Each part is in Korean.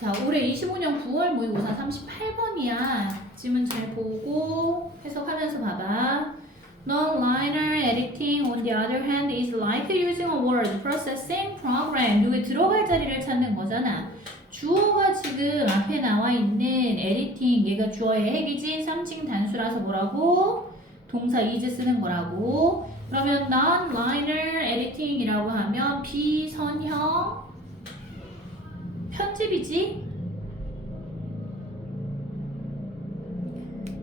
자, 올해 25년 9월 모의고사 38번이야. 지문 잘 보고 해석하면서 봐봐. Non-linear editing, on the other hand, is like using a word processing program. 여기 들어갈 자리를 찾는 거잖아. 주어가 지금 앞에 나와 있는 editing, 얘가 주어의 핵이지. 3층 단수라서 뭐라고? 동사 is 쓰는 거라고. 그러면 non-linear editing이라고 하면 비선형 편집이지?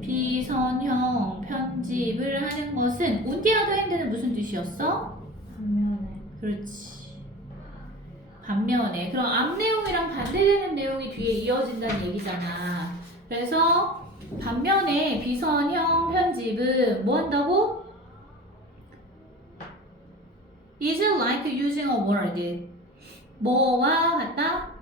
비선형 편집을 하는 것은 on the other hand는 무슨 뜻이었어? 반면에 그렇지. 반면에. 그럼 앞 내용이랑 반대되는 내용이 뒤에 이어진다는 얘기잖아. 그래서 반면에 비선형 편집은 뭐 한다고? is like using a word. 뭐와 같다?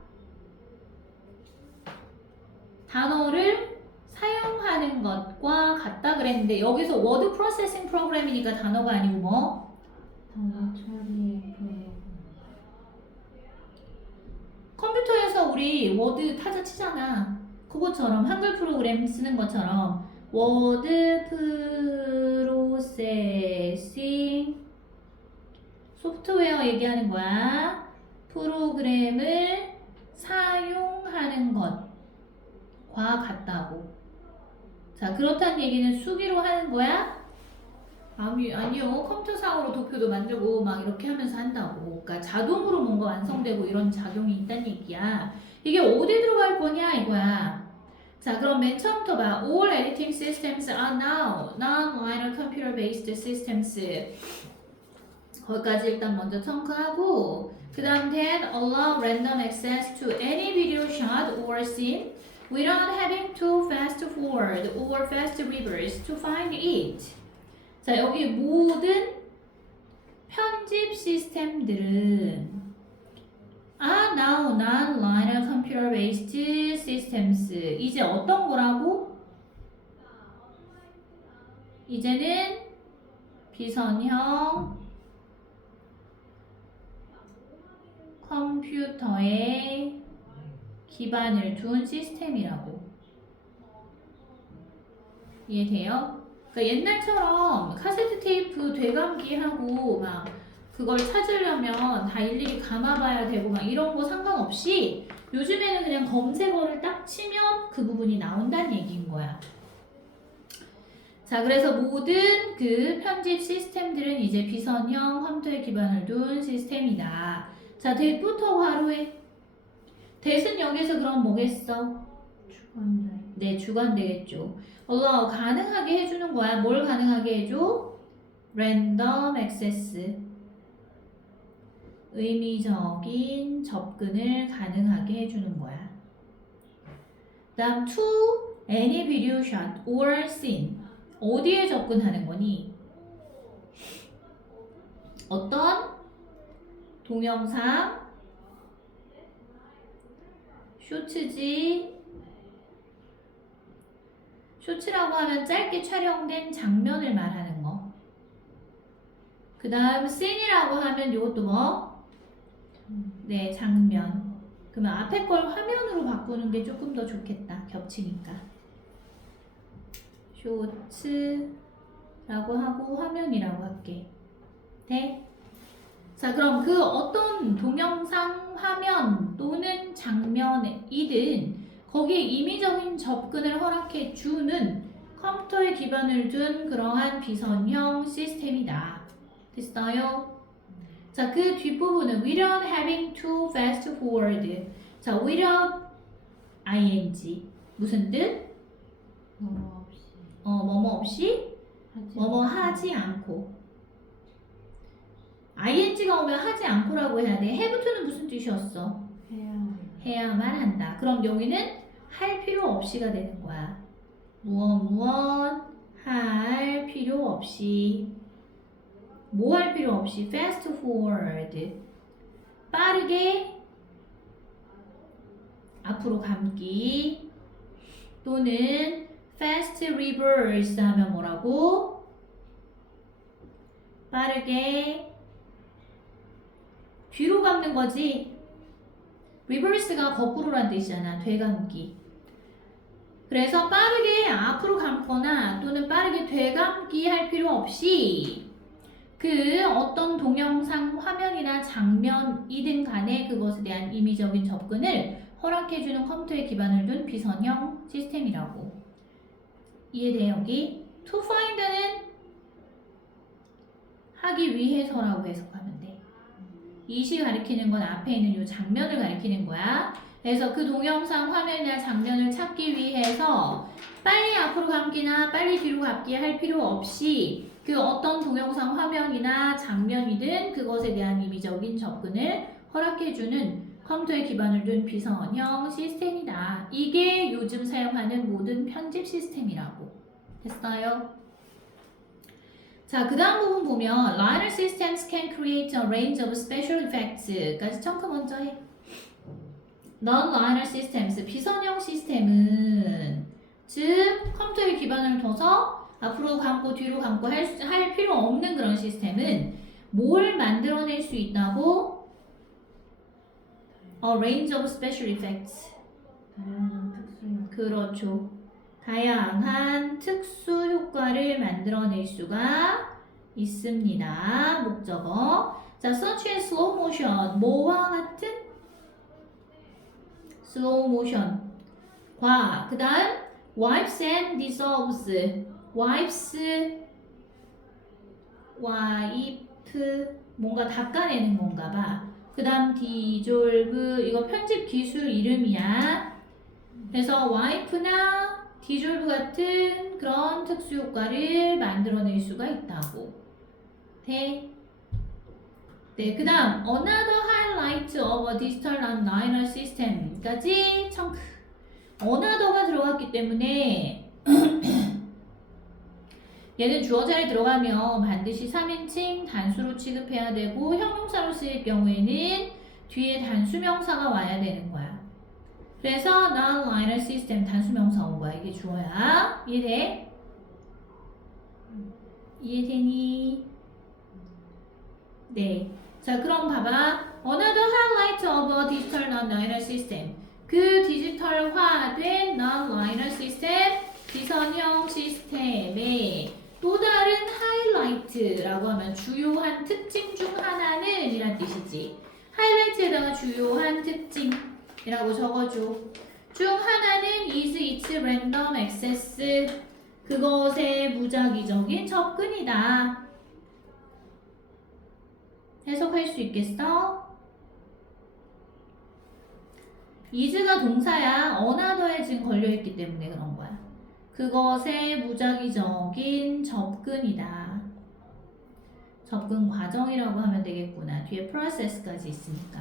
단어를 사용하는 것과 같다 그랬는데 여기서 워드 프로세싱 프로그램이니까 단어가 아니고 뭐? 단어 처리 프로그램. 컴퓨터에서 우리 워드 타자 치잖아. 그것처럼 한글 프로그램 쓰는 것처럼 워드 프로세싱 소프트웨어 얘기하는 거야. 프로그램을 사용하는 것과 같다고. 자, 그렇다는 얘기는 수기로 하는 거야? 아니요. 컴퓨터상으로 도표도 만들고 막 이렇게 하면서 한다고. 그러니까 자동으로 뭔가 완성되고 이런 작용이 있다는 얘기야. 이게 어디 들어갈 거냐 이거야. 자, 그럼 맨 처음부터 봐. All editing systems are now non-linear computer-based systems. 거기까지 일단 먼저 청구하고 그 다음 then allow random access to any video shot or scene without having to fast forward or fast reverse to find it. 자, 여기 모든 편집 시스템들은 are now non-linear computer-based systems. 이제 어떤 거라고? 이제는 비선형 컴퓨터에 기반을 둔 시스템이라고. 이해돼요? 그러니까 옛날처럼 카세트 테이프 되감기하고 막 그걸 찾으려면 다 일일이 감아봐야 되고 막 이런 거 상관없이 요즘에는 그냥 검색어를 딱 치면 그 부분이 나온다는 얘기인 거야. 자, 그래서 모든 그 편집 시스템들은 이제 비선형 컴퓨터에 기반을 둔 시스템이다. 자, 대부터 바로해. 대은 여기서 그럼 뭐겠어? 주관대. 네, 주관 되겠죠. allow 가능하게 해주는 거야. 뭘 가능하게 해줘? random access. 의미적인 접근을 가능하게 해주는 거야. 다음 to any video shot or scene. 어디에 접근하는 거니? 어떤 동영상, 쇼츠지. 쇼츠라고 하면 짧게 촬영된 장면을 말하는 거. 그 다음 씬이라고 하면 이것도 뭐? 네, 장면. 그러면 앞에 걸 화면으로 바꾸는 게 조금 더 좋겠다. 겹치니까. 쇼츠라고 하고 화면이라고 할게. 네? 자, 그럼 그 어떤 동영상, 화면 또는 장면이든 거기에 임의적인 접근을 허락해 주는 컴퓨터에 기반을 둔 그러한 비선형 시스템이다. 됐어요? 자, 그 뒷부분은 without having to fast forward. 자, without ing. 무슨 뜻? 뭐뭐 없이 뭐뭐 없이? 하지 뭐뭐 하지 않고. ing가 오면 하지 않고라고 해야 돼. have to는 무슨 뜻이었어? 해야만 한다. 그럼 여기는 할 필요 없이가 되는 거야. 무엇 할 필요 없이. 뭐 할 필요 없이? fast forward. 빠르게 앞으로 감기. 또는 fast reverse 하면 뭐라고? 빠르게 뒤로 감는 거지. reverse가 거꾸로란 뜻이잖아. 되감기. 그래서 빠르게 앞으로 감거나 또는 빠르게 되감기 할 필요 없이 그 어떤 동영상 화면이나 장면이든 간에 그것에 대한 임의적인 접근을 허락해주는 컴퓨터에 기반을 둔 비선형 시스템이라고. 이해돼 여기? To find는 하기 위해서라고 해석하면 돼. 이시 가리키는 건 앞에 있는 이 장면을 가리키는 거야. 그래서 그 동영상 화면이나 장면을 찾기 위해서 빨리 앞으로 감기나 빨리 뒤로 감기 할 필요 없이 그 어떤 동영상 화면이나 장면이든 그것에 대한 임의적인 접근을 허락해주는 컴퓨터에 기반을 둔 비선형 시스템이다. 이게 요즘 사용하는 모든 편집 시스템이라고. 됐어요? 자, 그 다음 부분 보면 Liner systems can create a range of special effects까지 청크 먼저 해. Non-liner systems, 비선형 시스템은 즉 컴퓨터에 기반을 둬서 앞으로 감고 뒤로 감고 할 필요 없는 그런 시스템은 뭘 만들어낼 수 있다고? A range of special effects. 다양한 특수형. 그렇죠. 다양한 특수 효과를 만들어낼 수가 있습니다. 목적어. 자, such as slow motion. 뭐와 같은? slow motion. 과. 그 다음, wipes and dissolves. wipes, wipe, 뭔가 닦아내는 건가 봐. 그 다음, dissolve. 이거 편집 기술 이름이야. 그래서 와이프나 디졸브 같은 그런 특수 효과를 만들어낼 수가 있다고. 네. 네, 그 다음 Another highlight of a digital non-linear system까지 청크. Another가 들어갔기 때문에 얘는 주어 자리에 들어가면 반드시 3인칭 단수로 취급해야 되고 형용사로 쓰일 경우에는 뒤에 단수명사가 와야 되는 거야. 그래서 non-linear system 단수명사 온 거야. 이게 주어야. 이해돼? 이해되니? 네. 자, 그럼 봐봐. Another highlight of a digital non-linear system. 그 디지털화된 non-linear system, 비선형 시스템의 또 다른 하이라이트라고 하면 주요한 특징 중 하나는 이란 뜻이지. 하이라이트에다가 주요한 특징이라고 적어줘. 중 하나는 is its random access. 그것의 무작위적인 접근이다. 해석할 수 있겠어? is가 동사야. another에 지금 걸려있기 때문에 그런 거야. 그것의 무작위적인 접근이다. 접근 과정이라고 하면 되겠구나. 뒤에 process까지 있으니까.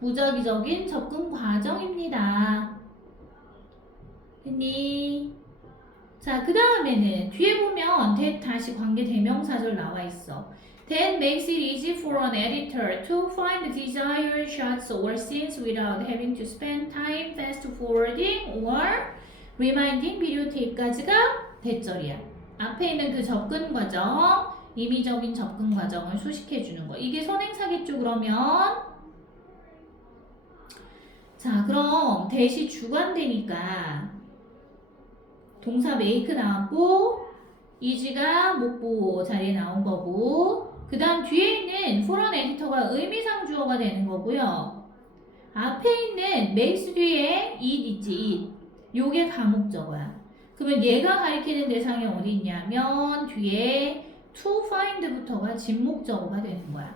무작위적인 접근 과정입니다. 됐니? 자, 그 다음에는 뒤에 보면 다시 관계 대명사절 나와 있어. That makes it easy for an editor to find the desired shots or scenes without having to spend time fast forwarding or rewinding videotape까지가 대절이야. 앞에 있는 그 접근 과정, 임의적인 접근 과정을 수식해 주는 거. 이게 선행사겠죠, 그러면? 자, 그럼 대시 주관되니까 동사 make 나왔고 is가 목보 자리에 나온 거고 그 다음 뒤에 있는 for an editor가 의미상 주어가 되는 거고요. 앞에 있는 makes 뒤에 it 있지, it. 요게 가목적어야. 그러면 얘가 가리키는 대상이 어디 있냐면 뒤에 to find부터가 진목적어가 되는 거야.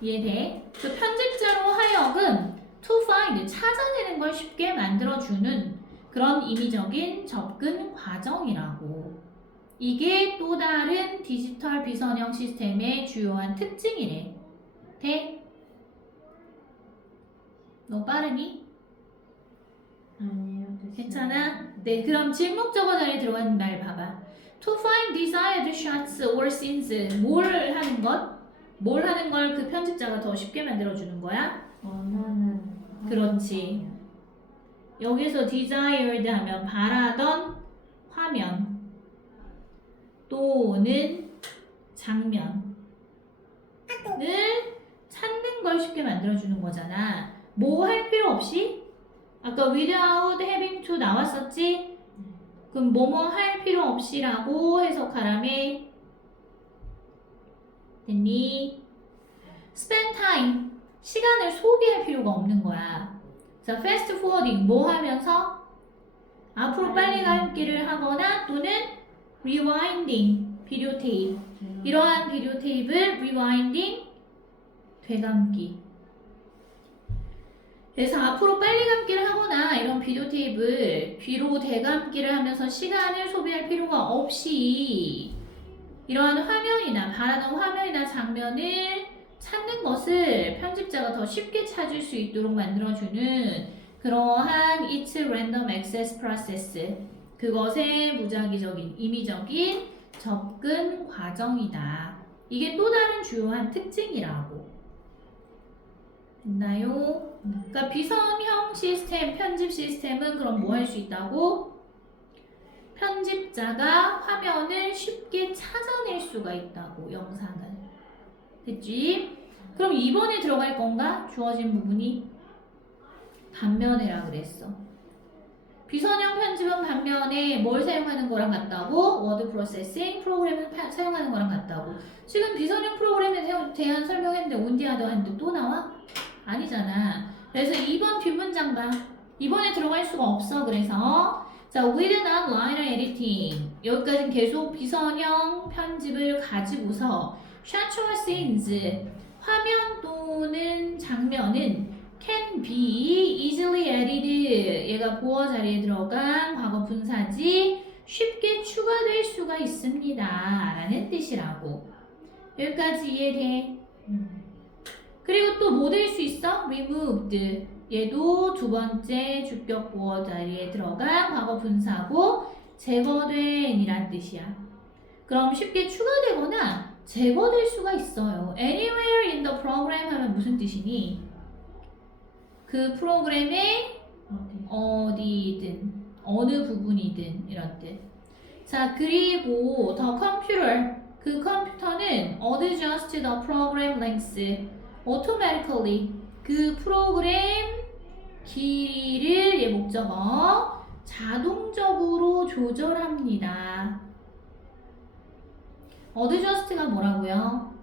이해돼? 그 편집자로 하여금 to find, 찾아내는 걸 쉽게 만들어주는 그런 임의적인 접근 과정이라고. 이게 또 다른 디지털 비선형 시스템의 주요한 특징이래. 돼? 너 빠르니? 아니요. 괜찮아? 네, 그럼 진목적어 자리에 들어간 말 봐봐. To find desired shots or scenes. 뭘 하는 것? 뭘 하는 걸 그 편집자가 더 쉽게 만들어주는 거야? 원하는. 그렇지. 여기서 desired 하면 바라던 화면 또는 장면을 찾는 걸 쉽게 만들어주는 거잖아. 뭐 할 필요 없이? 아까 without having to 나왔었지? 그럼 뭐뭐 할 필요 없이라고 해석하라며. 됐니? spend time. 시간을 소비할 필요가 없는 거야. 자, fast forwarding. 뭐 하면서? 앞으로 빨리 감기를 하거나 또는 rewinding. 비디오 테이프. 이러한 비디오 테이프를 rewinding. 되감기. 그래서 앞으로 빨리 감기를 하거나 이런 비디오 테이프를 뒤로 되감기를 하면서 시간을 소비할 필요가 없이 이러한 화면이나 바라는 화면이나 장면을 찾는 것을 편집자가 더 쉽게 찾을 수 있도록 만들어주는 그러한 It's Random Access Process. 그것의 무작위적인, 임의적인 접근 과정이다. 이게 또 다른 주요한 특징이라고. 됐나요? 그러니까 비선형 시스템, 편집 시스템은 그럼 뭐 할 수 있다고? 편집자가 화면을 쉽게 찾아낼 수가 있다고, 영상을. 됐지? 그럼 이번에 들어갈 건가? 주어진 부분이 반면에라 그랬어. 비선형 편집은 반면에 뭘 사용하는 거랑 같다고? 워드 프로세싱 프로그램을 사용하는 거랑 같다고. 지금 비선형 프로그램에 대한 설명했는데 온디아도 하는데 또 나와? 아니잖아. 그래서 2번 뒷문장 봐. 이번에 들어갈 수가 없어. 그래서 자, with non-linear editing 여기까지는 계속 비선형 편집을 가지고서 shots or scenes 화면 또는 장면은 can be easily edited 얘가 보어 자리에 들어간 과거 분사지 쉽게 추가될 수가 있습니다 라는 뜻이라고. 여기까지 이해돼? 그리고 또 뭐 될 수 있어? removed. 얘도 두 번째 주격 보어 자리에 들어간 과거 분사고 제거된 이란 뜻이야. 그럼 쉽게 추가되거나 제거될 수가 있어요. anywhere in the program 하면 무슨 뜻이니? 그 프로그램의 어디든 어느 부분이든 이런 뜻. 자, 그리고 the computer 그 컴퓨터는 adjust the program length automatically 그 프로그램 길이를 얘 목적어 자동적으로 조절합니다. adjust가 뭐라고요?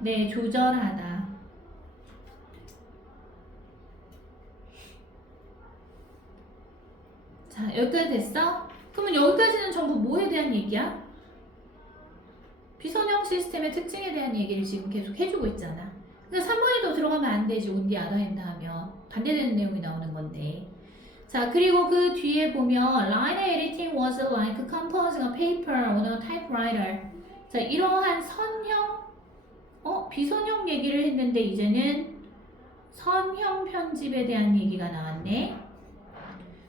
네, 조절하다. 자, 여기까지 됐어? 그러면 여기까지는 전부 뭐에 대한 얘기야? 비선형 시스템의 특징에 대한 얘기를 지금 계속 해주고 있잖아. 그러니까 3번에도 들어가면 안 되지. 온디 아더핸드 하면 반대되는 내용이 나오는 건데. 자, 그리고 그 뒤에 보면 line editing was like composing a paper on a typewriter. 자, 이러한 선형 비선형 얘기를 했는데 이제는 선형 편집에 대한 얘기가 나왔네.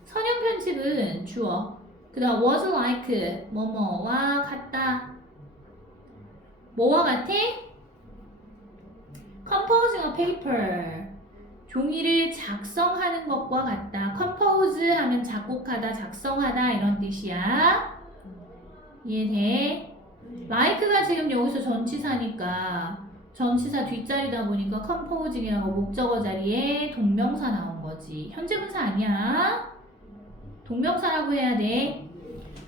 선형 편집은 주어. 그 다음 was like 뭐뭐와 같다. 뭐와 같아? composing a paper. 종이를 작성하는 것과 같다. compose 하면 작곡하다, 작성하다 이런 뜻이야. 이해돼? like가 지금 여기서 전치사니까 전치사 뒷자리다 보니까 composing이라고 목적어 자리에 동명사 나온 거지. 현재분사 아니야. 동명사라고 해야 돼.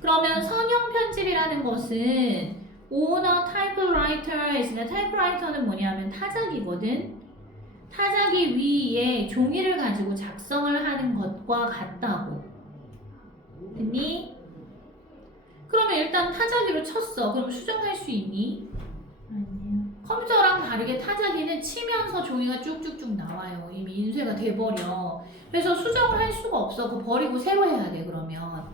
그러면 선형 편집이라는 것은 on a typewriter 있으니까 타이프라이터는 뭐냐면 타자기거든. 타자기 위에 종이를 가지고 작성을 하는 것과 같다고. 됐니? 그러면 일단 타자기로 쳤어. 그럼 수정할 수 있니? 아니요. 컴퓨터랑 다르게 타자기는 치면서 종이가 쭉쭉쭉 나와요. 이미 인쇄가 돼버려. 그래서 수정을 할 수가 없어. 그거 버리고 새로 해야 돼, 그러면.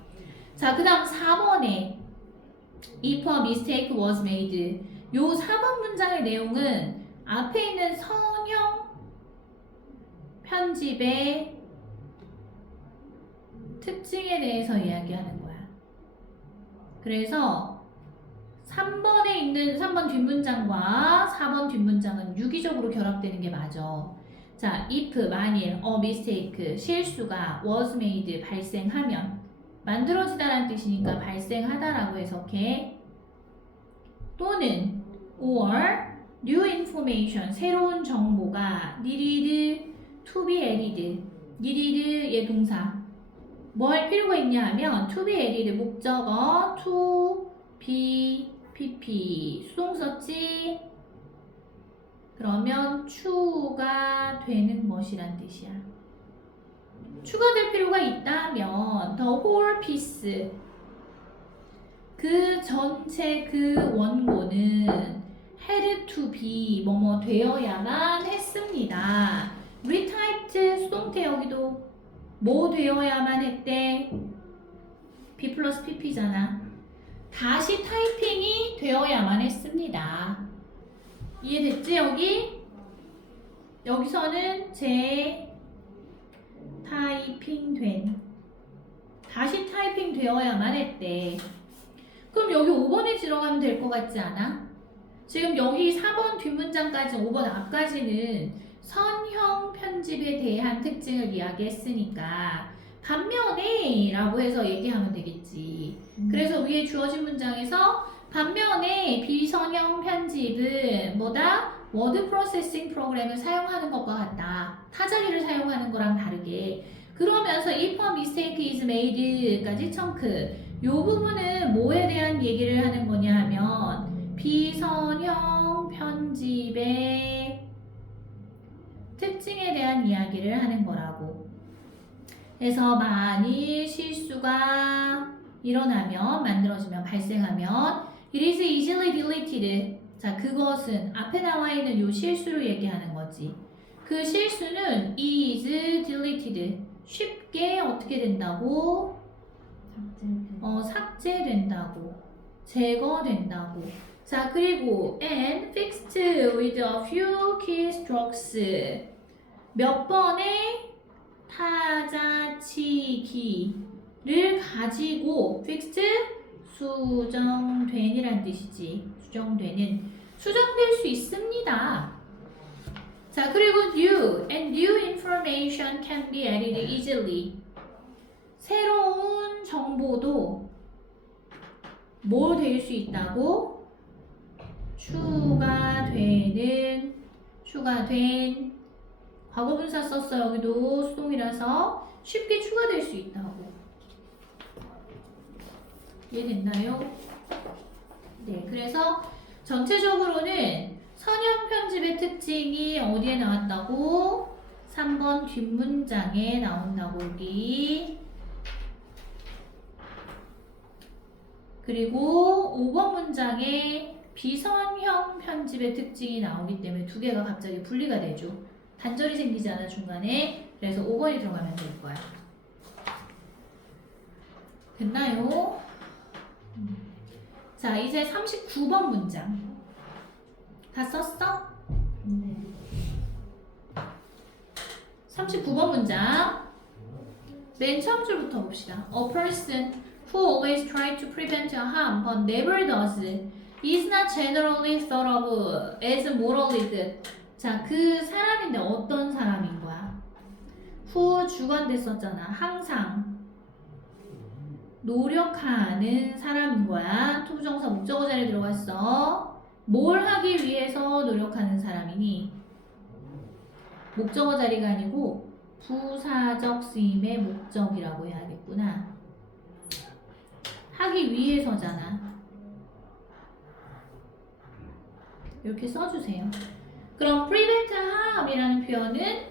자, 그 다음 4번에 If a mistake was made. 요 4번 문장의 내용은 앞에 있는 선형 편집의 특징에 대해서 이야기하는 거야. 그래서 3번에 있는 3번 뒷문장과 4번 뒷문장은 유기적으로 결합되는 게 맞아. 자, if 만일 a mistake 실수가 was made 발생하면 만들어지다라는 뜻이니까 발생하다라고 해석해. 또는 or new information, 새로운 정보가 needed to be added. needed의 동사. 뭐 할 필요가 있냐 하면 to be added 목적어 to be pp 수동 썼지? 그러면 추가되는 것이란 뜻이야. 추가될 필요가 있다면 the whole piece 그 전체 그 원고는 had to be 뭐뭐 되어야만 했습니다. retyped 수동태 여기도 뭐 되어야만 했대? B 플러스 PP잖아. 다시 타이핑이 되어야만 했습니다. 이해됐지 여기? 여기서는 타이핑된 다시 타이핑 되어야만 했대. 그럼 여기 5번에 들어가면 될 것 같지 않아? 지금 여기 4번 뒷문장까지 5번 앞까지는 선형 편집에 대한 특징을 이야기했으니까 반면에 라고 해서 얘기하면 되겠지. 그래서 위에 주어진 문장에서 반면에 비선형 편집은 뭐다? 워드 프로세싱 프로그램을 사용하는 것과 같다. 타자기를 사용하는 거랑 다르게. 그러면서 if a mistake is made까지 청크. 요 부분은 뭐에 대한 얘기를 하는 거냐 하면 비선형 편집의 특징에 대한 이야기를 하는 거라고. 그래서 만일 실수가 일어나면 만들어지면 발생하면 it is easily deleted. 자, 그것은 앞에 나와 있는 요 실수를 얘기하는 거지. 그 실수는 is deleted. 쉽게 어떻게 된다고? 삭제된다고. 제거된다고. 자, 그리고 and fixed with a few keystrokes. 몇 번의 타자치기를 가지고 fixed 수정된이란 뜻이지. 수정될 수 있습니다. 자, 그리고 new information can be added easily. 새로운 정보도 뭐 될 수 있다고? 추가된 과거분사 썼어. 여기도 수동이라서 쉽게 추가될 수 있다고. 이해됐나요? 네, 그래서 전체적으로는 선형 편집의 특징이 어디에 나왔다고? 3번 뒷문장에 나온다고 여기. 그리고 5번 문장에 비선형 편집의 특징이 나오기 때문에 두 개가 갑자기 분리가 되죠. 단절이 생기지 않아 중간에. 그래서 5번이 들어가면 될 거야. 됐나요? 자, 이제 39번 문장. 다 썼어? 네. 39번 문장. 맨 처음 줄부터 봅시다. A person who always tries to prevent a harm but never does is not generally thought of as morally good. 자, 그 사람인데 어떤 사람인 거야? who 주관대 썼잖아. 항상 노력하는 사람인 거야. 투부정사 목적어 자리에 들어갔어. 뭘 하기 위해서 노력하는 사람이니? 목적어 자리가 아니고 부사적 쓰임의 목적이라고 해야겠구나. 하기 위해서잖아. 이렇게 써주세요. 그럼 prevent harm이라는 표현은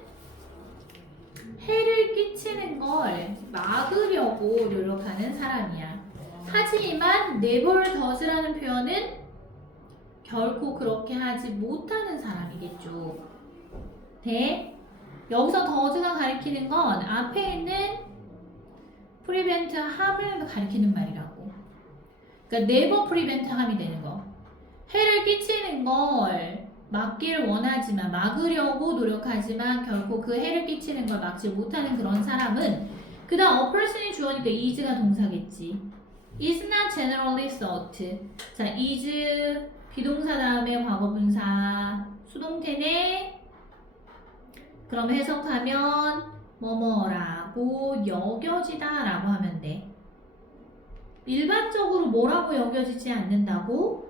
해를 끼치는 걸 막으려고 노력하는 사람이야. 하지만 never does라는 표현은 결코 그렇게 하지 못하는 사람이겠죠. 네? 여기서 does가 가리키는 건 앞에 있는 prevent harm을 가리키는 말이라고. 그러니까 never prevent harm이 되는 거. 해를 끼치는 걸 막기를 원하지만 막으려고 노력하지만 결코 그 해를 끼치는 걸 막지 못하는 그런 사람은 그 다음 a person이 주어니까 is가 동사겠지. is not generally thought. 자, is 비동사 다음에 과거분사 수동태네. 그럼 해석하면 뭐뭐라고 여겨지다 라고 하면 돼. 일반적으로 뭐라고 여겨지지 않는다고?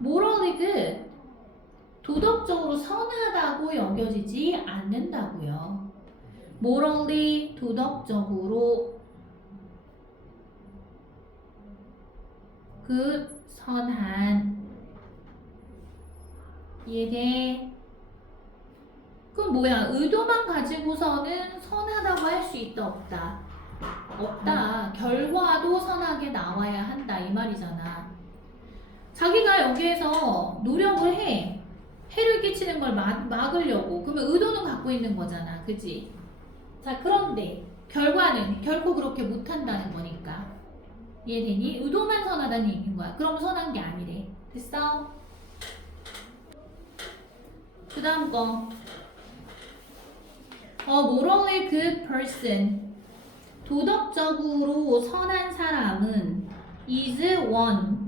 morally good. 도덕적으로 선하다고 여겨지지 않는다고요. morally 도덕적으로 그 선한 이해돼? 그럼 뭐야? 의도만 가지고서는 선하다고 할 수 있다 없다? 없다. 결과도 선하게 나와야 한다 이 말이잖아. 자기가 여기에서 노력을 해. 해를 끼치는 걸 막으려고. 그러면 의도는 갖고 있는 거잖아. 그치? 자, 그런데 결과는 결코 그렇게 못한다는 거니까. 이해되니? 의도만 선하다는 얘기인 거야. 그럼 선한 게 아니래. 됐어? 그 다음 거. A morally good person. 도덕적으로 선한 사람은 is one.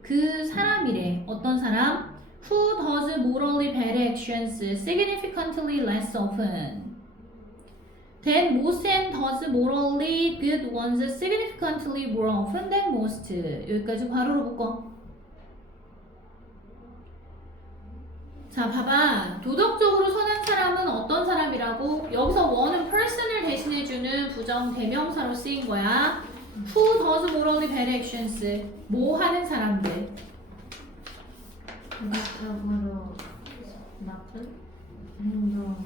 그 사람이래. 어떤 사람? Who does morally bad actions significantly less often than most and does morally good ones significantly more often than most. 여기까지 괄호로 묶어. 자, 봐봐. 도덕적으로 선한 사람은 어떤 사람이라고? 여기서 one은 person을 대신해주는 부정 대명사로 쓰인 거야. Who does morally bad actions? 뭐 하는 사람들? 도덕적으로 나쁜 행동을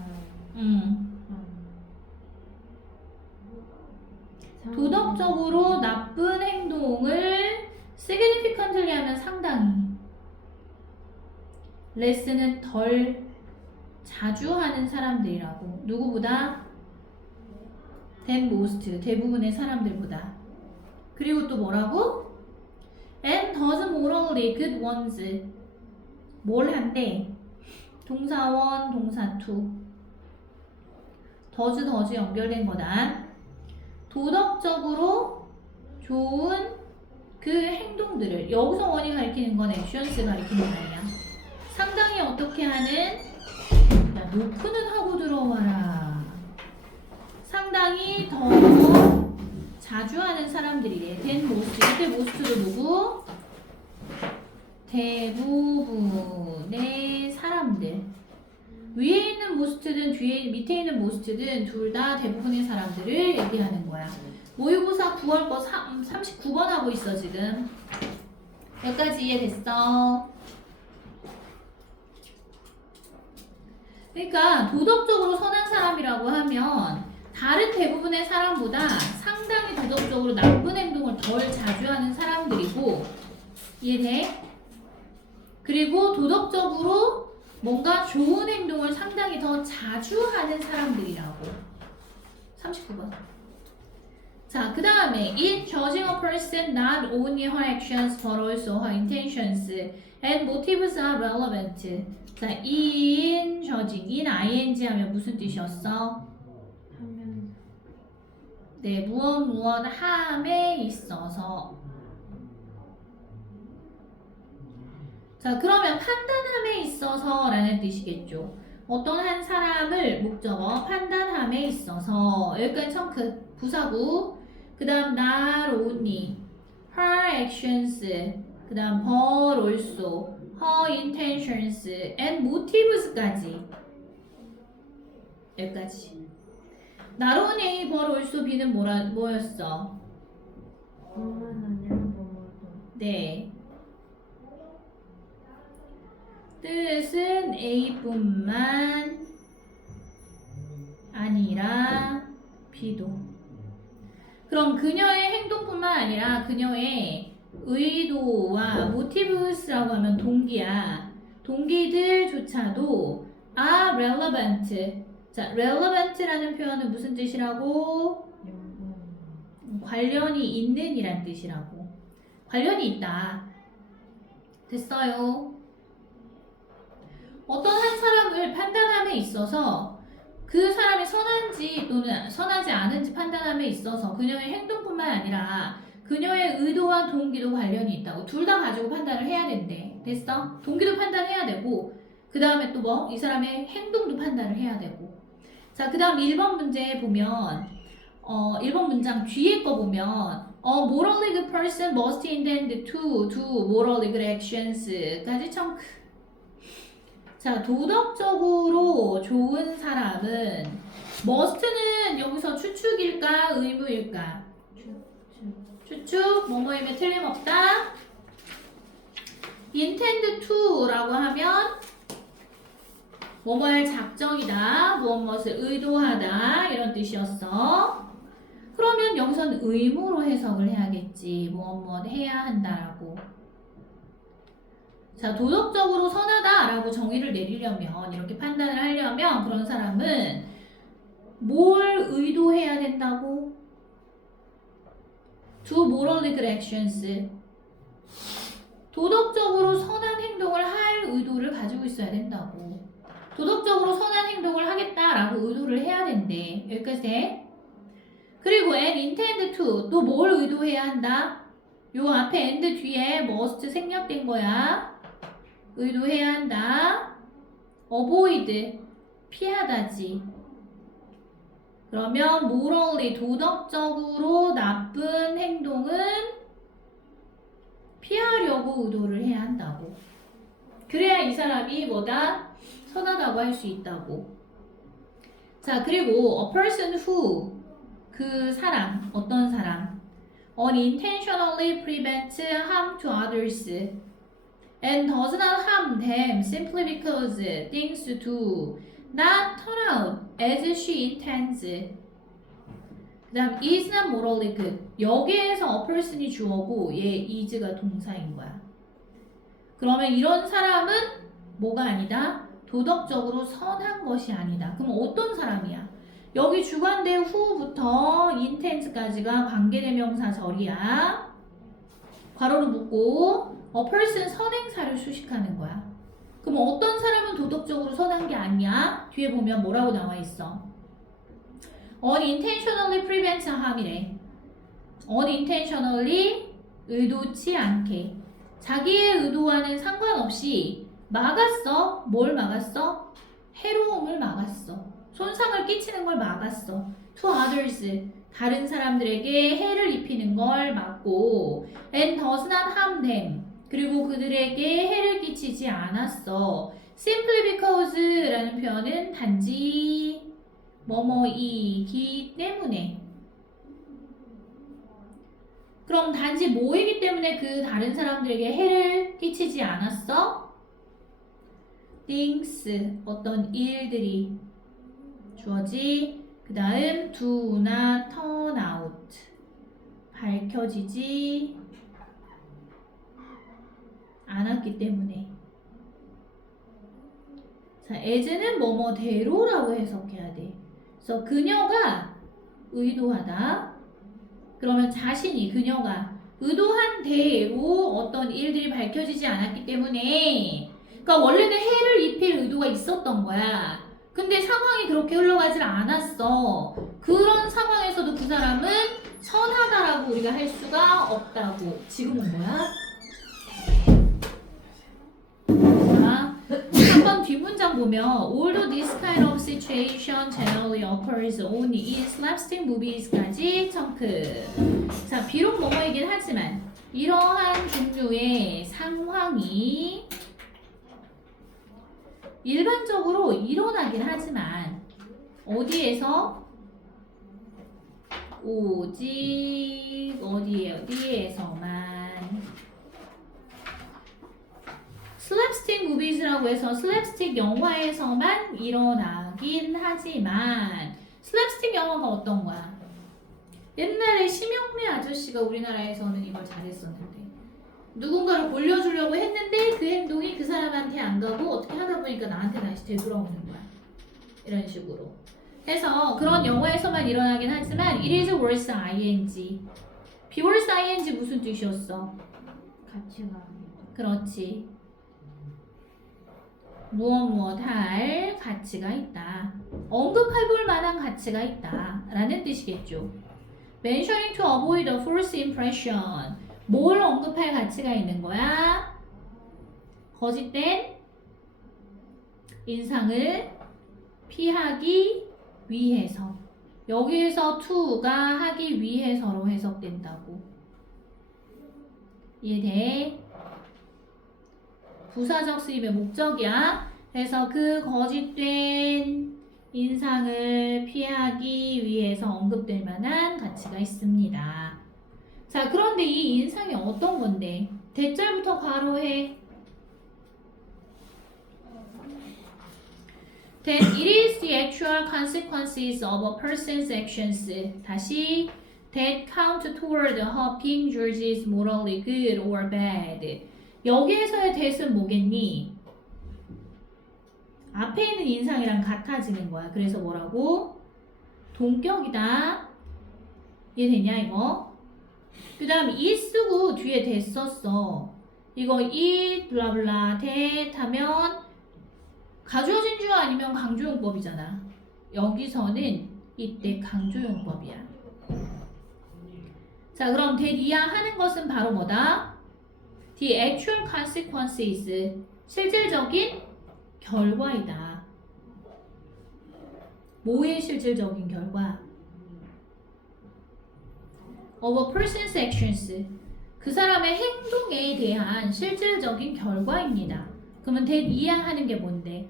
도덕적으로 나쁜 행동을 significantly 하면 상당히, less는 덜 자주 하는 사람들이라고. 누구보다? than most, 대부분의 사람들보다. 그리고 또 뭐라고? and does morally good ones. 뭘 한대? 동사원, 동사투. 더즈 연결된 거다. 도덕적으로 좋은 그 행동들을, 여기서 원이 가리키는 건 액션스 가리키는 말이야. 상당히 어떻게 하는? 야, 노크는 하고 들어와라. 상당히 더 자주 하는 사람들이래. 된 모스트. 이때 모스트도 누구? 대부분의 사람들. 위에 있는 모스트든 밑에 있는 모스트든 둘 다 대부분의 사람들을 얘기하는 거야. 모의고사 9월 거 39번 하고 있어 지금. 여기까지 이해됐어? 그러니까 도덕적으로 선한 사람이라고 하면 다른 대부분의 사람보다 상당히 도덕적으로 나쁜 행동을 덜 자주 하는 사람들이고, 이해돼? 그리고 도덕적으로 뭔가 좋은 행동을 상당히 더 자주 하는 사람들이라고. 39번. 자, 그 다음에 in judging a person not only her actions but also her intentions and motives are relevant. 자, in judging, in ing 하면 무슨 뜻이었어? 하면 네, 무엇 함에 있어서. 자, 그러면 판단함에 있어서 라는 뜻이겠죠. 어떤 한 사람을 목적어 판단함에 있어서. 여기까지 청크 부사구. 그 다음 not only her actions, 그 다음 but also her intentions and motives까지. 여기까지. not only but also B는 뭐였어? 뿐만 아니라 뭐도 네. 뜻은 A뿐만 아니라 B도. 그럼 그녀의 행동뿐만 아니라 그녀의 의도와 motives라고 하면 동기야. 동기들조차도 are relevant. 자, relevant라는 표현은 무슨 뜻이라고? 관련이 있는 이란 뜻이라고. 관련이 있다. 됐어요? 어떤 한 사람을 판단함에 있어서 그 사람이 선한지 또는 선하지 않은지 판단함에 있어서 그녀의 행동뿐만 아니라 그녀의 의도와 동기도 관련이 있다고. 둘 다 가지고 판단을 해야 된대. 됐어? 동기도 판단해야 되고 그 다음에 또 뭐? 이 사람의 행동도 판단을 해야 되고. 자, 그 다음 1번 문제 보면 1번 문장 뒤에 거 보면 A morally good person must intend to do morally good actions까지 청크. 자, 도덕적으로 좋은 사람은 must는 여기서 추측일까 의무일까? 추측, 뭐뭐임에 틀림없다. intend to라고 하면 뭐뭐할 작정이다, 무엇을 의도하다 이런 뜻이었어. 그러면 여기서는 의무로 해석을 해야겠지. 무엇 해야 한다라고. 자, 도덕적으로 선하다라고 정의를 내리려면, 이렇게 판단을 하려면 그런 사람은 뭘 의도해야 된다고? Do morally good actions. 도덕적으로 선한 행동을 할 의도를 가지고 있어야 된다고. 도덕적으로 선한 행동을 하겠다라고 의도를 해야 된대. 여기까지 돼? 그리고 and intend to 또 뭘 의도해야 한다? 요 앞에 and 뒤에 must 생략된 거야. 의도해야 한다. avoid 피하다지. 그러면 morally 도덕적으로 나쁜 행동은 피하려고 의도를 해야 한다고. 그래야 이 사람이 뭐다? 선하다고 할 수 있다고. 자, 그리고 a person who 그 사람, 어떤 사람 unintentionally prevents harm to others and does not harm them simply because things do not turn out as she intends. 그 다음 is not morally good. 여기에서 a person이 주어고 얘 is가 동사인 거야. 그러면 이런 사람은 뭐가 아니다? 도덕적으로 선한 것이 아니다. 그럼 어떤 사람이야? 여기 주관대 후부터 intent까지가 관계대명사절이야. 괄호로 묶고 a person 선행사를 수식하는 거야. 그럼 어떤 사람은 도덕적으로 선한 게 아니야? 뒤에 보면 뭐라고 나와 있어? unintentionally prevents harm이래. unintentionally 의도치 않게. 자기의 의도와는 상관없이 막았어. 뭘 막았어? 해로움을 막았어. 손상을 끼치는 걸 막았어. To others 다른 사람들에게 해를 입히는 걸 막고 and does not harm them 그리고 그들에게 해를 끼치지 않았어. Simply because 라는 표현은 단지 뭐뭐이기 때문에. 그럼 단지 뭐이기 때문에 그 다른 사람들에게 해를 끼치지 않았어? things 어떤 일들이 주어지. 그 다음 do not turn out 밝혀지지 않았기 때문에. 자, as는 뭐뭐대로라고 해석해야 돼. 그래서 그녀가 의도하다. 그러면 자신이 그녀가 의도한 대로 어떤 일들이 밝혀지지 않았기 때문에. 그러니까 원래는 해를 입힐 의도가 있었던 거야. 근데 상황이 그렇게 흘러가질 않았어. 그런 상황에서도 그 사람은 선하다라고 우리가 할 수가 없다고. 지금 온 거야? 자, 한번 뒷문장 보면 although this kind of situation generally occurs only in slapstick movies까지 청크. 자, 비록 뭐뭐이긴 하지만 이러한 종류의 상황이 일반적으로 일어나긴 하지만 어디에서? 오직 어디에서만 슬랩스틱 무비즈라고 해서 슬랩스틱 영화에서만 일어나긴 하지만 슬랩스틱 영화가 어떤 거야? 옛날에 심영래 아저씨가 우리나라에서는 이걸 잘했었는데 누군가를 골려주려고 했는데 그 행동이 그 사람한테 안 가고 어떻게 하다 보니까 나한테 다시 되돌아오는 거야. 이런 식으로 해서 그런 영화에서만 일어나긴 하지만 it is worse ing be worse ing 무슨 뜻이었어? 가치가 그렇지. 무엇 할 가치가 있다. 언급해 볼 만한 가치가 있다 라는 뜻이겠죠. mentioning to avoid a false impression 뭘 언급할 가치가 있는 거야? 거짓된 인상을 피하기 위해서. 여기에서 to가 하기 위해서로 해석된다고. 이해돼? 부사적 수입의 목적이야. 그래서 그 거짓된 인상을 피하기 위해서 언급될 만한 가치가 있습니다. 자, 그런데 이 인상이 어떤 건데? 대절부터 괄호해. That it is the actual consequences of a person's actions. 다시 that count toward her being judged morally good or bad. 여기에서의 that은 뭐겠니? 앞에 있는 인상이랑 같아지는 거야. 그래서 뭐라고? 동격이다. 이해되냐 이거? 그 다음 it 쓰고 뒤에 that 썼어. 이거 it 블라블라 that 하면 가주어진 주어 아니면 강조용법이잖아. 여기서는 이때 강조용법이야. 자, 그럼 that 이하하는 것은 바로 뭐다? The actual consequences. 실질적인 결과이다. 뭐의 실질적인 결과? Of a person's actions. 그 사람의 행동에 대한 실질적인 결과입니다. 그러면 that 이하하는 게 뭔데?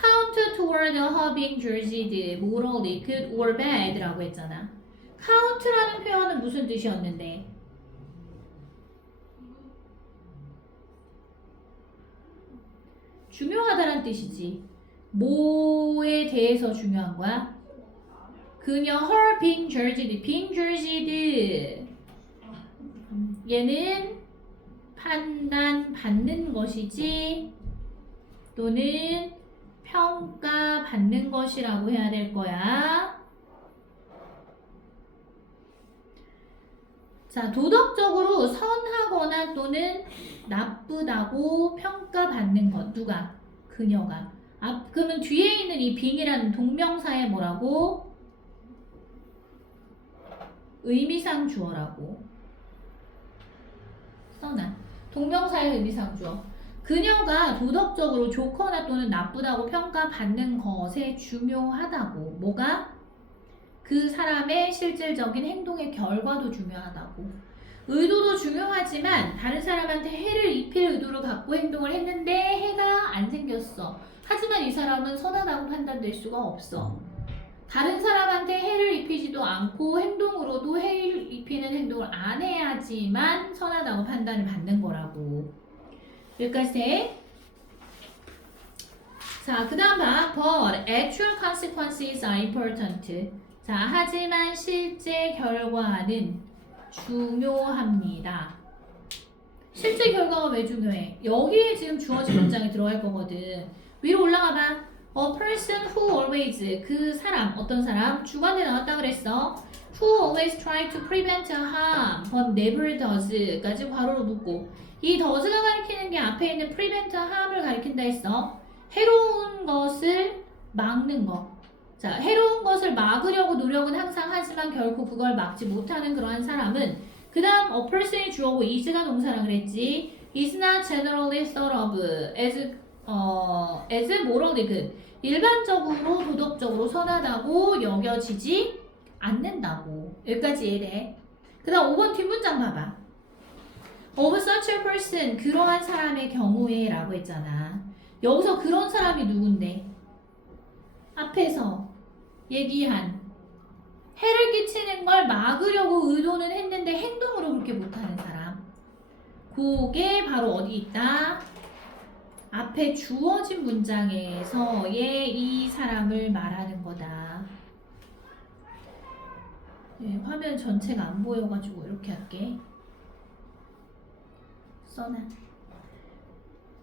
Count toward her being judged morally good or bad 라고 했잖아. count라는 표현은 무슨 뜻이었는데? 중요하다는 뜻이지. 뭐에 대해서 중요한 거야? 그녀 her being judged 얘는 판단받는 것이지 또는 평가받는 것이라고 해야 될 거야. 자, 도덕적으로 선하거나 또는 나쁘다고 평가받는 것. 누가? 그녀가. 그러면 뒤에 있는 이 being이라는 동명사의 뭐라고? 의미상 주어라고. 써놔. 동명사의 의미상 주어. 그녀가 도덕적으로 좋거나 또는 나쁘다고 평가받는 것에 중요하다고. 뭐가? 그 사람의 실질적인 행동의 결과도 중요하다고. 의도도 중요하지만 다른 사람한테 해를 입힐 의도를 갖고 행동을 했는데 해가 안 생겼어. 하지만 이 사람은 선하다고 판단될 수가 없어. 다른 사람한테 해를 입히지도 않고 행동으로도 해를 입히는 행동을 안 해야지만 선하다고 판단을 받는 거라고. 여기까지 돼? 자, 그 다음 봐. But actual consequences are important. 자, 하지만 실제 결과는 중요합니다. 실제 결과가 왜 중요해? 여기에 지금 주어진 문장이 들어갈 거거든. 위로 올라가 봐. A person who always, 그 사람, 어떤 사람? 주관에 나왔다 그랬어. Who always try to prevent harm, but never does 까지 괄호로 묶고 이 does가 가리키는 게 앞에 있는 prevent harm을 가리킨다 했어. 해로운 것을 막는 거. 자, 해로운 것을 막으려고 노력은 항상 하지만 결코 그걸 막지 못하는 그러한 사람은 그 다음 a person이 주어고 is가 동사라 그랬지. is not generally thought of as morally good. 일반적으로 도덕적으로 선하다고 여겨지지 않는다고. 여기까지 이해돼. 그 다음 5번 뒷문장 봐봐. of such a person, 그러한 사람의 경우에 라고 했잖아. 여기서 그런 사람이 누군데? 앞에서 얘기한 해를 끼치는 걸 막으려고 의도는 했는데 행동으로 그렇게 못하는 사람. 그게 바로 어디 있다? 앞에 주어진 문장에서의 이 사람을 말하는 거다. 네, 화면 전체가 안 보여가지고 이렇게 할게. 써놔.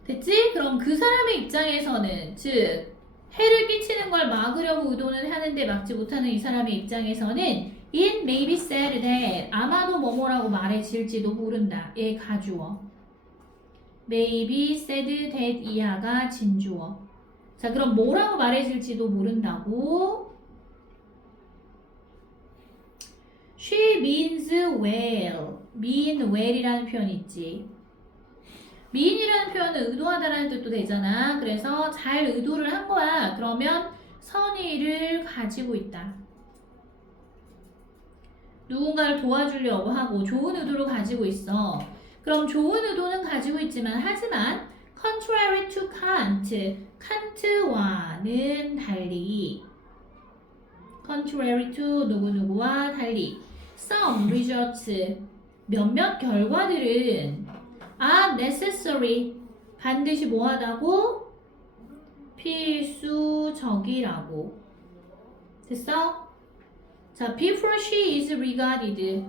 됐지? 그럼 그 사람의 입장에서는 즉 해를 끼치는 걸 막으려고 의도는 하는데 막지 못하는 이 사람의 입장에서는 It may be said that 아마도 뭐뭐라고 말해질지도 모른다. 얘 가주어. may be said that 이하가 진주어. 자, 그럼 뭐라고 말해질지도 모른다고? She means well. mean well이라는 표현이 있지. mean이라는 표현은 의도하다라는 뜻도 되잖아. 그래서 잘 의도를 한 거야. 그러면 선의를 가지고 있다. 누군가를 도와주려고 하고 좋은 의도를 가지고 있어. 그럼 좋은 의도는 가지고 있지만 하지만 contrary to Kant, 칸트와는 달리 contrary to 누구누구와 달리 some results 몇몇 결과들은 are necessary 반드시 뭐하다고? 필수적이라고 됐어? 자, before she is regarded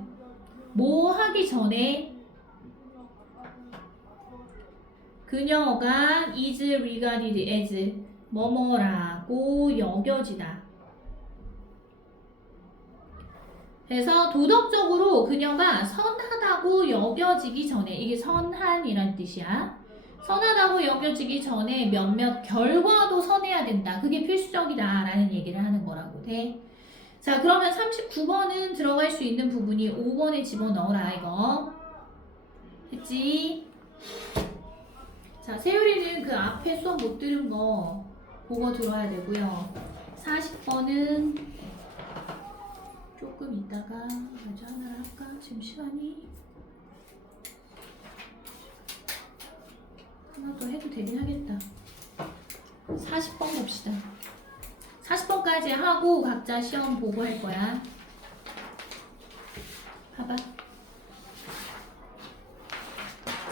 뭐 하기 전에 그녀가 is regarded as 뭐뭐라고 여겨지다. 그래서 도덕적으로 그녀가 선하다고 여겨지기 전에 이게 선한이란 뜻이야. 선하다고 여겨지기 전에 몇몇 결과도 선해야 된다. 그게 필수적이다 라는 얘기를 하는 거라고 돼. 자, 그러면 39번은 들어갈 수 있는 부분이 5번에 집어넣어라 이거. 했지? 자, 세율이는 그 앞에 수업 못 들은 거 보고 들어야 되고요. 40번은 조금 이따가 마저 하나를 할까? 지금 시간이 하나 더 해도 되긴 하겠다. 40번 봅시다. 40번까지 하고 각자 시험 보고 할 거야. 봐봐.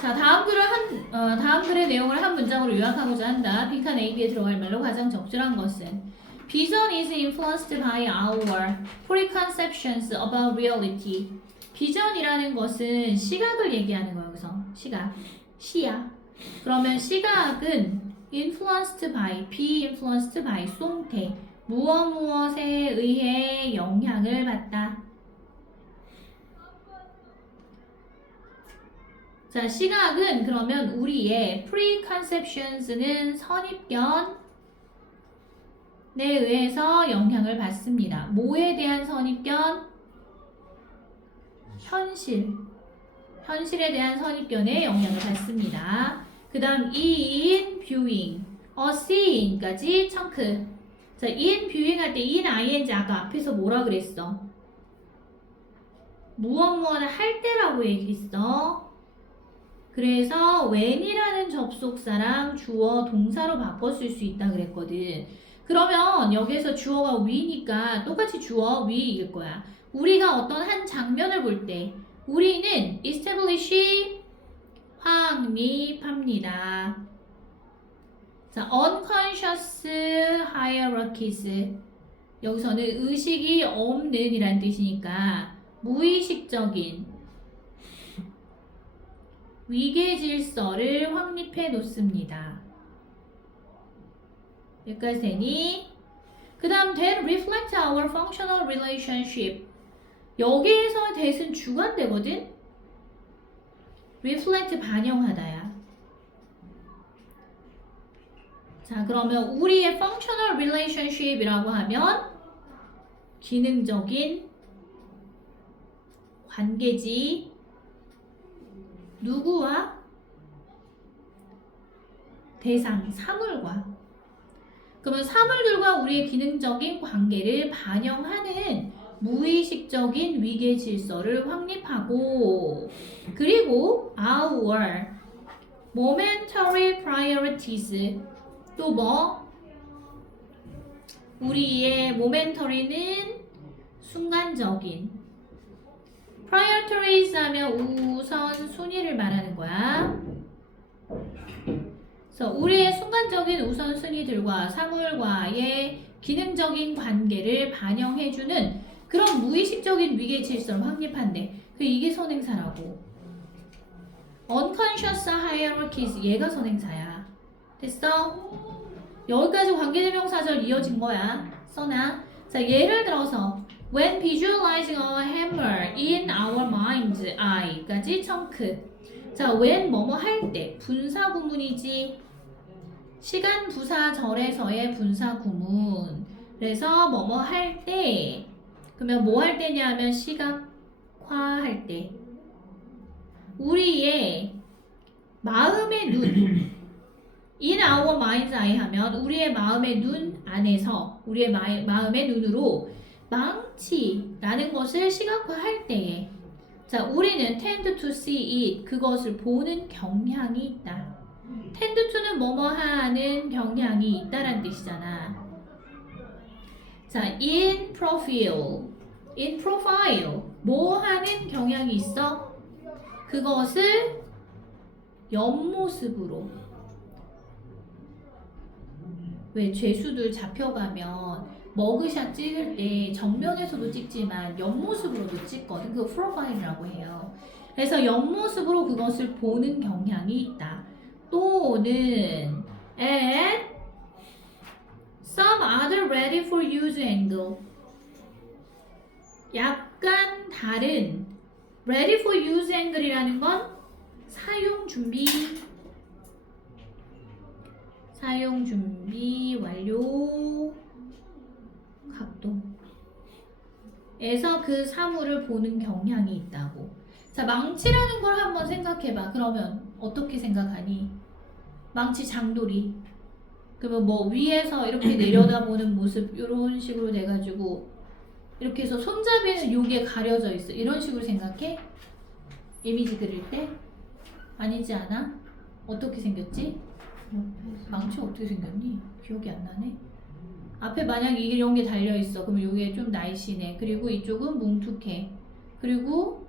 자, 다음 글의 내용을 한 문장으로 요약하고자 한다. 빈칸 A, B에 들어갈 말로 가장 적절한 것은 Vision is influenced by our preconceptions about reality. 비전이라는 것은 시각을 얘기하는 거예요. 여기서 시각, 시야. 그러면 시각은 influenced by, be influenced by, 송태, 무엇에 의해 영향을 받다. 자, 시각은 그러면 우리의 preconceptions는 선입견에 의해서 영향을 받습니다. 뭐에 대한 선입견? 현실에 대한 선입견에 영향을 받습니다. 그 다음 in viewing, seeing까지 청크. 자, in viewing 할 때 in ing 아까 앞에서 뭐라 그랬어? 무엇을 할 때라고 얘기했어. 그래서 when이라는 접속사랑 주어 동사로 바꿨을 수 있다 그랬거든. 그러면 여기서 주어가 we니까 똑같이 주어 we일 거야. 우리가 어떤 한 장면을 볼 때 우리는 establish 확립합니다. 자, unconscious hierarchies 여기서는 의식이 없는 이란 뜻이니까 무의식적인 위계 질서를 확립해 놓습니다. 여기까지 되니? 그 다음 that reflect our functional relationship 여기에서 that은 주관되거든? reflect 반영하다야. 자, 그러면 우리의 functional relationship이라고 하면 기능적인 관계지. 누구와? 대상, 사물과. 그러면 사물들과 우리의 기능적인 관계를 반영하는 무의식적인 위계 질서를 확립하고 그리고 our momentary priorities 또 뭐? 우리의 momentary는 순간적인 priorities 하면 우선순위를 말하는 거야. 그래서 우리의 순간적인 우선순위들과 사물과의 기능적인 관계를 반영해주는 그런 무의식적인 위계 질서를 확립한대. 이게 선행사라고. unconscious hierarchies 얘가 선행사야. 됐어? 여기까지 관계대명사절 이어진 거야. 써놔. 자, 예를 들어서 when visualizing a hammer in our mind's eye까지 청크. 자, when 뭐뭐 할 때 분사 구문이지. 시간 부사 절에서의 분사 구문. 그래서 뭐뭐 할 때. 그러면 뭐 할 때냐 하면 시각화할 때. 우리의 마음의 눈. in our mind's eye 하면 우리의 마음의 눈 안에서 우리의 마음의 눈으로 망치라는 것을 시각화할 때에 자, 우리는 tend to see it. 그것을 보는 경향이 있다. tend to는 뭐뭐 하는 경향이 있다라는 뜻이잖아. 자, in profile. in profile. 뭐 하는 경향이 있어? 그것을 옆모습으로. 왜 죄수들 잡혀가면 머그샷 찍을 때 정면에서도 찍지만 옆모습으로도 찍거든. 그거 프로파일이라고 해요. 그래서 옆모습으로 그것을 보는 경향이 있다. 또는 at some other ready for use angle. 약간 다른 ready for use angle이라는 건 사용 준비 완료 각도에서 그 사물을 보는 경향이 있다고. 자, 망치라는 걸 한번 생각해봐. 그러면 어떻게 생각하니? 망치 장돌이. 그러면 뭐 위에서 이렇게 내려다보는 모습 이런 식으로 돼가지고 이렇게 해서 손잡이는 요게 가려져 있어. 이런 식으로 생각해? 이미지 그릴 때? 아니지 않아? 어떻게 생겼지? 옆에서 망치 어떻게 생겼니? 기억이 안 나네. 앞에 만약 이런 게 달려있어. 그럼 요게 좀 날씬해. 그리고 이쪽은 뭉툭해. 그리고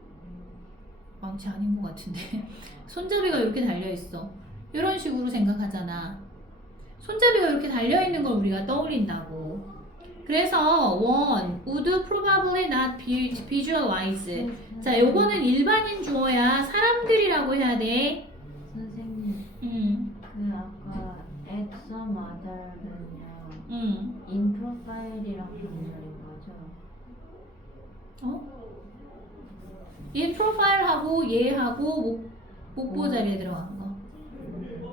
망치 아닌 것 같은데 손잡이가 이렇게 달려있어. 이런 식으로 생각하잖아. 손잡이가 이렇게 달려있는 걸 우리가 떠올린다고. 그래서 one would probably not visualize. 자, 요거는 일반인 주어야. 사람들이라고 해야 돼. 선생님 그 아까 at some other는요 in profile이랑 동일인 거죠? 어? 얘 프로파일하고 얘하고 목보 자리에 들어간 거.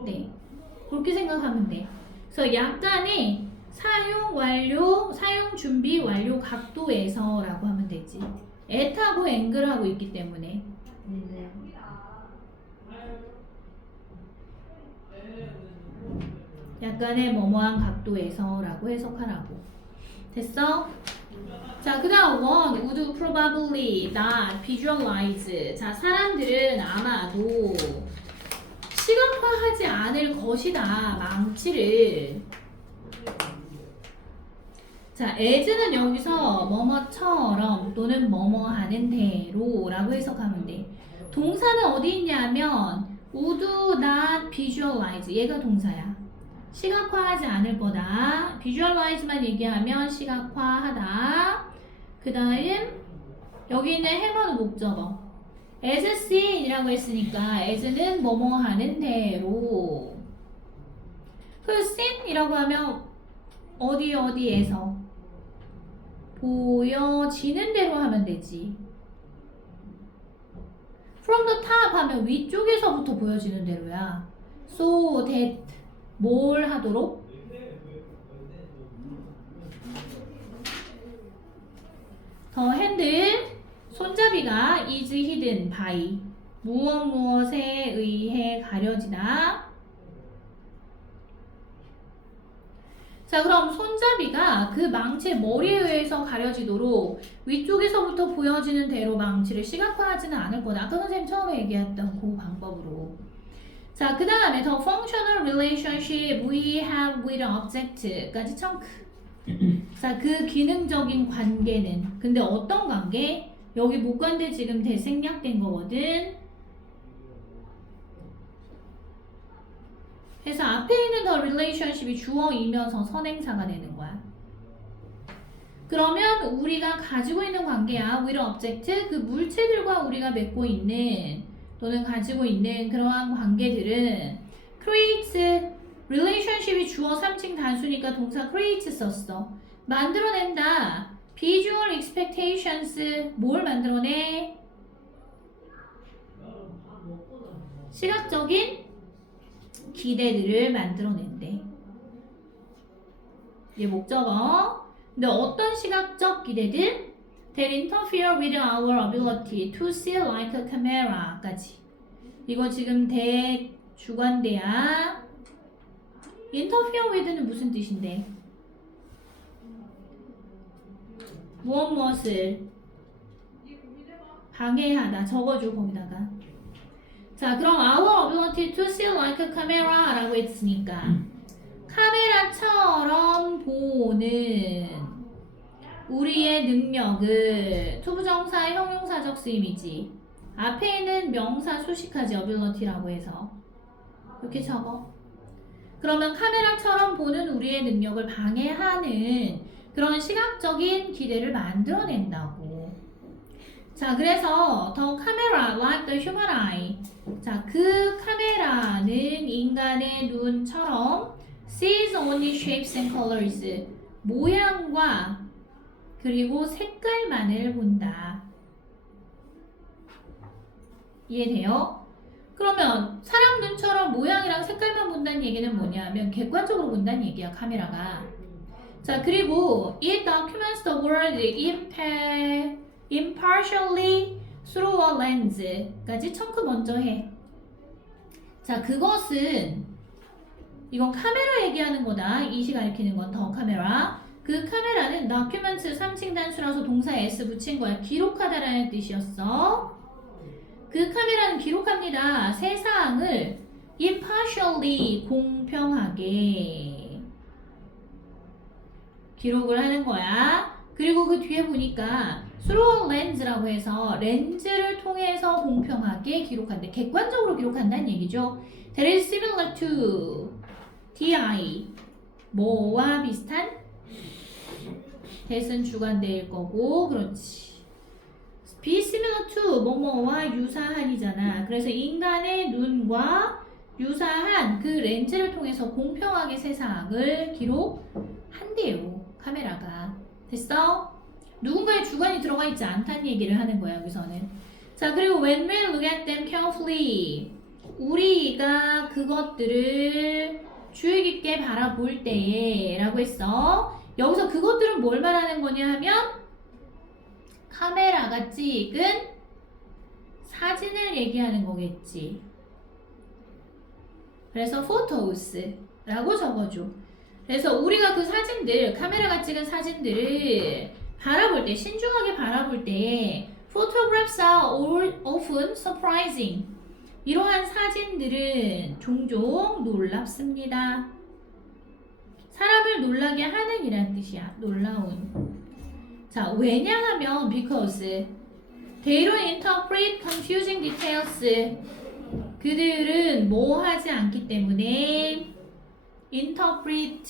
네. 그렇게 생각하면 돼. 그래서 약간의 사용 완료, 사용 준비 완료 각도에서라고 하면 되지. at하고 angle하고 있기 때문에. 네. 약간의 뭐뭐한 각도에서라고 해석하라고. 됐어? 자, 그 다음 one would probably not visualize. 자, 사람들은 아마도 시각화하지 않을 것이다. 망치를. 자, as는 여기서 뭐뭐처럼 또는 뭐뭐 하는 대로 라고 해석하면 돼. 동사는 어디 있냐면 would not visualize. 얘가 동사야. 시각화하지 않을 거다. visualize만 얘기하면 시각화하다. 그 다음 여기 있는 have는 목적어. as seen이라고 했으니까 as는 뭐뭐 하는 대로. 그 seen이라고 하면 어디에서 보여지는 대로 하면 되지. from the top 하면 위쪽에서부터 보여지는 대로야. so that 뭘 하도록? 더 핸들 손잡이가 is hidden by 무엇에 의해 가려지다. 자, 그럼 손잡이가 그 망치의 머리에 의해서 가려지도록 위쪽에서부터 보여지는 대로 망치를 시각화하지는 않을 거다. 아까 선생님 처음에 얘기했던 그 방법으로. 자, 그 다음에 더 functional relationship we have with object까지 청크. 자, 그 기능적인 관계는 근데 어떤 관계? 여기 목관대 지금 대생략된 거거든. 그래서 앞에 있는 더 relationship이 주어이면서 선행사가 되는 거야. 그러면 우리가 가지고 있는 관계야. with object 그 물체들과 우리가 맺고 있는 또는 가지고 있는 그러한 관계들은 creates relationship이 주어 3층 단수니까 동사 create 썼어. 만들어낸다. visual expectations 뭘 만들어내? 시각적인 기대들을 만들어낸대. 이게 목적어. 근데 어떤 시각적 기대들? That interfere with our ability to see like a camera까지. 이거 지금 대주관대야. interfere with는 무슨 뜻인데? 무엇을 방해하다. 적어줘 거기다가. 자, 그럼 our ability to see like a camera 라고 했으니까 카메라처럼 보는 우리의 능력을 투부정사 형용사적 쓰임이지. 앞에 있는 명사 수식하지 ability라고 해서 이렇게 적어. 그러면 카메라처럼 보는 우리의 능력을 방해하는 그런 시각적인 기대를 만들어낸다고. 자, 그래서 the camera like the human eye. 자, 그 카메라는 인간의 눈처럼 sees only shapes and colors. 모양과 그리고 색깔만을 본다. 이해돼요? 그러면 사람 눈처럼 모양이랑 색깔만 본다는 얘기는 뭐냐면 객관적으로 본다는 얘기야, 카메라가. 자, 그리고 it documents the world impartially through a lens까지 청크 먼저 해. 자, 그것은 이건 카메라 얘기하는 거다. 이시 가리키는 건 더 카메라. 그 카메라는 document 3층 단수라서 동사에 s 붙인 거야. 기록하다라는 뜻이었어. 그 카메라는 기록합니다. 세상을 impartially 공평하게 기록을 하는 거야. 그리고 그 뒤에 보니까 through a lens라고 해서 렌즈를 통해서 공평하게 기록한대. 객관적으로 기록한다는 얘기죠. That is similar to di. 뭐와 비슷한? that은 주관대일 거고, 그렇지. be similar to 뭐뭐와 유사한이잖아. 그래서 인간의 눈과 유사한 그 렌즈를 통해서 공평하게 세상을 기록한대요. 카메라가. 됐어? 누군가의 주관이 들어가 있지 않다는 얘기를 하는 거야, 여기서는. 자, 그리고 when we look at them carefully. 우리가 그것들을 주의 깊게 바라볼 때에 라고 했어. 여기서 그것들은 뭘 말하는 거냐 하면 카메라가 찍은 사진을 얘기하는 거겠지. 그래서 photos라고 적어줘. 그래서 우리가 그 사진들, 카메라가 찍은 사진들을 바라볼 때, 신중하게 바라볼 때 photographs are often surprising. 이러한 사진들은 종종 놀랍습니다. 사람을 놀라게 하는 이란 뜻이야. 놀라운. 자, 왜냐하면 because they don't interpret confusing details. 그들은 뭐 하지 않기 때문에 interpret